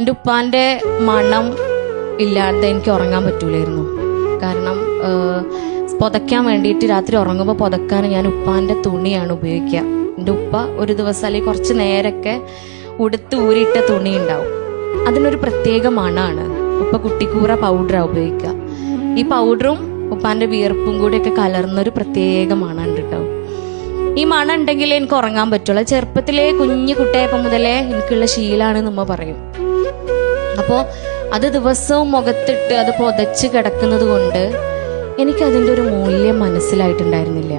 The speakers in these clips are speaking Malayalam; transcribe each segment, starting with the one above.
എൻ്റെ ഉപ്പാൻ്റെ മണം ഇല്ലാതെ എനിക്ക് ഉറങ്ങാൻ പറ്റൂലായിരുന്നു. കാരണം പുതയ്ക്കാൻ വേണ്ടിയിട്ട് രാത്രി ഉറങ്ങുമ്പോൾ പുതക്കാൻ ഞാൻ ഉപ്പാൻ്റെ തുണിയാണ് ഉപയോഗിക്കുക. എൻ്റെ ഉപ്പ ഒരു ദിവസം അല്ലെങ്കിൽ കുറച്ച് നേരമൊക്കെ ഉടുത്ത് ഊരിയിട്ട തുണി ഉണ്ടാവും. അതിനൊരു പ്രത്യേക മണമാണ്. ഉപ്പ കുട്ടിക്കൂറ പൗഡറാണ് ഉപയോഗിക്കുക. ഈ പൗഡറും ഉപ്പാൻ്റെ വിയർപ്പും കൂടിയൊക്കെ കലർന്നൊരു പ്രത്യേക മണമുണ്ട് കേട്ടോ. ഈ മണം ഉണ്ടെങ്കിലേ എനിക്ക് ഉറങ്ങാൻ പറ്റുള്ളൂ. ചെറുപ്പത്തിലേ കുഞ്ഞു കുട്ടിയായപ്പോൾ മുതലേ എനിക്കുള്ള ശീലമാണെന്ന് ഉമ്മ പറയും. അപ്പോൾ അത് ദിവസവും മുഖത്തിട്ട് അത് പുതച്ച് കിടക്കുന്നത് കൊണ്ട് എനിക്കതിൻ്റെ ഒരു മൂല്യം മനസ്സിലായിട്ടുണ്ടായിരുന്നില്ല.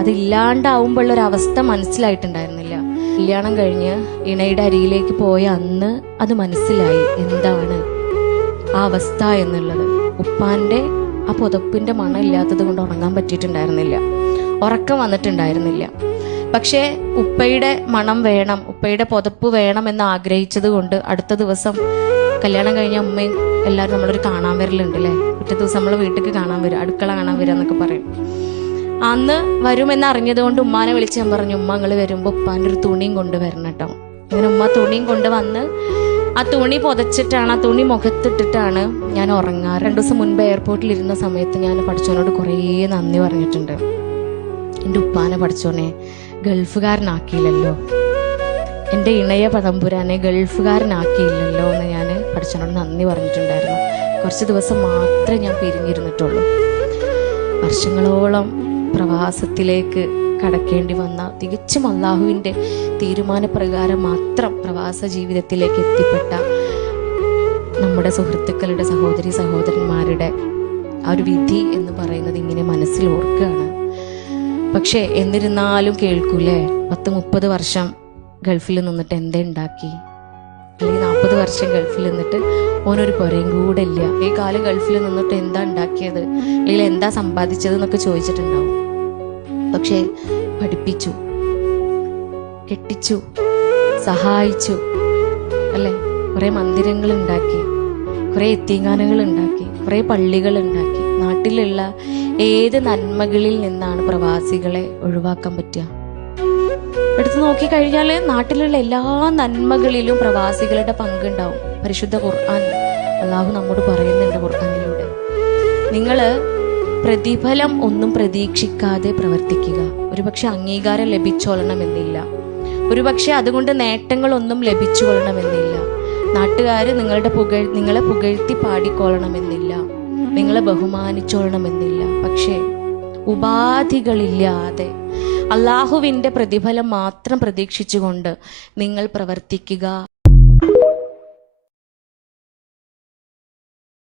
അതില്ലാണ്ടാവുമ്പോഴൊരവസ്ഥ മനസ്സിലായിട്ടുണ്ടായിരുന്നില്ല. കല്യാണം കഴിഞ്ഞ് ഇണയുടെ അരിയിലേക്ക് പോയ അന്ന് അത് മനസ്സിലായി എന്താണ് ആ അവസ്ഥ എന്നുള്ളത്. ഉപ്പാൻ്റെ ആ പുതപ്പിൻ്റെ മണം ഇല്ലാത്തത് കൊണ്ട് ഉറങ്ങാൻ പറ്റിയിട്ടുണ്ടായിരുന്നില്ല, ഉറക്കം വന്നിട്ടുണ്ടായിരുന്നില്ല. പക്ഷേ ഉപ്പയുടെ മണം വേണം, ഉപ്പയുടെ പുതപ്പ് വേണമെന്ന് ആഗ്രഹിച്ചത് കൊണ്ട് അടുത്ത ദിവസം കല്യാണം കഴിഞ്ഞ ഉമ്മയും എല്ലാവരും നമ്മളൊരു കാണാൻ വരലുണ്ട് അല്ലേ. പിറ്റേ ദിവസം നമ്മൾ വീട്ടിലേക്ക് കാണാൻ വരും, അടുക്കള കാണാൻ വരിക എന്നൊക്കെ പറയും. അന്ന് വരുമെന്ന് അറിഞ്ഞത് കൊണ്ട് ഉമ്മാനെ വിളിച്ച് ഞാൻ പറഞ്ഞു, ഉമ്മ നിങ്ങൾ വരുമ്പോൾ ഉപ്പാൻ്റെ ഒരു തുണിയും കൊണ്ടുവരണം കേട്ടോ. അങ്ങനെ ഉമ്മ തുണിയും കൊണ്ട് വന്ന് ആ തുണി പുതച്ചിട്ടാണ്, ആ തുണി മുഖത്തിട്ടിട്ടാണ് ഞാൻ ഉറങ്ങാറ്. 2 ദിവസം മുൻപ് എയർപോർട്ടിൽ ഇരുന്ന സമയത്ത് ഞാൻ പഠിച്ചവനോട് കുറേ നന്ദി പറഞ്ഞിട്ടുണ്ട്. എൻ്റെ ഉപ്പാനെ പഠിച്ചോനെ ഗൾഫുകാരനാക്കിയില്ലല്ലോ, എൻ്റെ ഇണയ തമ്പുരാനെ ഗൾഫുകാരനാക്കിയില്ലല്ലോ എന്ന് ഞാൻ പഠിച്ചവനോട് നന്ദി പറഞ്ഞിട്ടുണ്ടായിരുന്നു. കുറച്ച് ദിവസം മാത്രമേ ഞാൻ പിരിഞ്ഞിരുന്നിട്ടുള്ളൂ. വർഷങ്ങളോളം പ്രവാസത്തിലേക്ക് കടക്കേണ്ടി വന്ന, തികച്ചും അള്ളാഹുവിൻ്റെ തീരുമാനപ്രകാരം മാത്രം പ്രവാസ ജീവിതത്തിലേക്ക് എത്തിപ്പെട്ട നമ്മുടെ സുഹൃത്തുക്കളുടെ സഹോദരി സഹോദരന്മാരുടെ ആ ഒരു വിധി എന്ന് പറയുന്നത് ഇങ്ങനെ മനസ്സിൽ ഓർക്കുകയാണ്. പക്ഷേ എന്നിരുന്നാലും കേൾക്കൂലേ, 10-30 വർഷം ഗൾഫിൽ നിന്നിട്ട് എന്തേ ഉണ്ടാക്കി, അല്ലെങ്കിൽ 40 വർഷം ഗൾഫിൽ നിന്നിട്ട് ഓനൊരു പുരയും കൂടെ ഇല്ല, ഈ കാലം ഗൾഫിൽ നിന്നിട്ട് എന്താ ഉണ്ടാക്കിയത്, അല്ലെങ്കിൽ എന്താ സമ്പാദിച്ചത് എന്നൊക്കെ ചോദിച്ചിട്ടുണ്ടാവും. പക്ഷേ പഠിപ്പിച്ചു, കെട്ടിച്ചു, സഹായിച്ചു അല്ലേ, കുറേ മന്ദിരങ്ങൾ ഉണ്ടാക്കി, കുറേ എത്തീങ്കാനകൾ ഉണ്ടാക്കി, കുറേ പള്ളികൾ ഉണ്ടാക്കി. നാട്ടിലുള്ള ഏത് നന്മകളിൽ നിന്നാണ് പ്രവാസികളെ ഒഴിവാക്കാൻ പറ്റുക? എടുത്തു നോക്കിക്കഴിഞ്ഞാൽ നാട്ടിലുള്ള എല്ലാ നന്മകളിലും പ്രവാസികളുടെ പങ്കുണ്ടാവും. പരിശുദ്ധ ഖുർആൻ അള്ളാഹു നമ്മോട് പറയുന്നുണ്ട് ഖുർആനിലൂടെ, നിങ്ങൾ പ്രതിഫലം ഒന്നും പ്രതീക്ഷിക്കാതെ പ്രവർത്തിക്കുക. ഒരുപക്ഷെ അംഗീകാരം ലഭിച്ചോളണമെന്നില്ല, ഒരുപക്ഷെ അതുകൊണ്ട് നേട്ടങ്ങളൊന്നും ലഭിച്ചുകൊള്ളണമെന്നില്ല, നാട്ടുകാർ നിങ്ങളെ പുകഴ്ത്തി പാടിക്കൊള്ളണമെന്നില്ല, നിങ്ങളെ ബഹുമാനിച്ചോളണമെന്നില്ല. പക്ഷേ ഉപാധികളില്ലാതെ അള്ളാഹുവിൻ്റെ പ്രതിഫലം മാത്രം പ്രതീക്ഷിച്ചുകൊണ്ട് നിങ്ങൾ പ്രവർത്തിക്കുക.